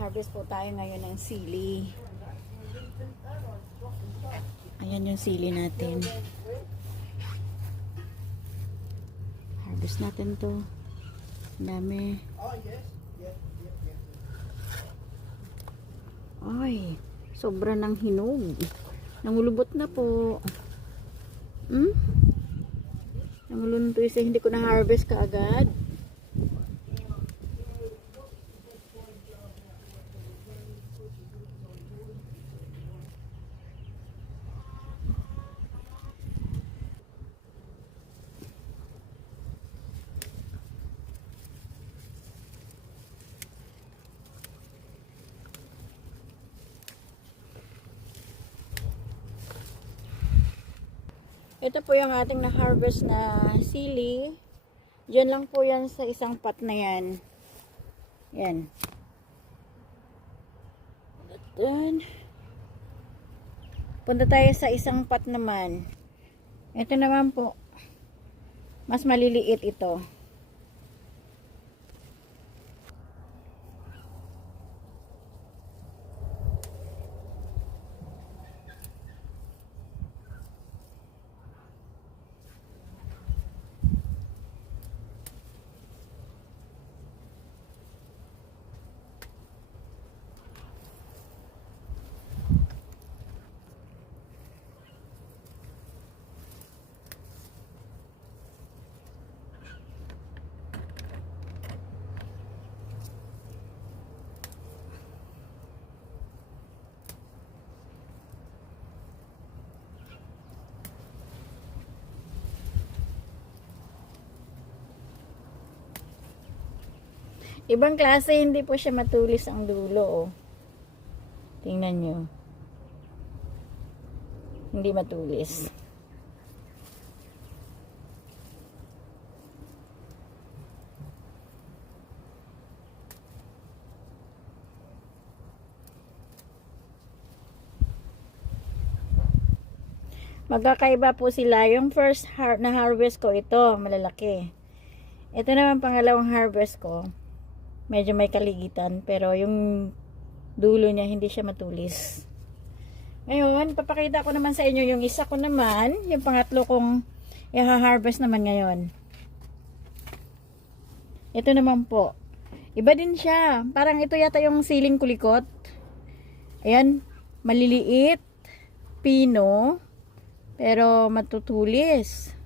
Mag-harvest po tayo ngayon ng sili. Ayan yung sili natin. Harvest natin to. Ang dami. Ay, sobra ng hinog. Nangulubot na po. Nangulunto isa, hindi ko na-harvest kaagad. Ito po yung ating na-harvest na sili. Diyan lang po yan sa isang pot na yan. Yan. Then, punta tayo sa isang pot naman. Ito naman po. Mas maliliit ito. Ibang klase, hindi po siya matulis ang dulo. Oh. Tingnan nyo. Hindi matulis. Magkakaiba po sila. Yung first na harvest ko, ito, malalaki. Ito naman pangalawang harvest ko. Medyo may kaligitan, pero yung dulo niya hindi siya matulis. Ngayon, papakita ko naman sa inyo yung isa ko naman, yung pangatlo kong i-harvest naman ngayon. Ito naman po. Iba din siya. Parang ito yata yung siling kulikot. Ayan, maliliit, pino, pero matutulis.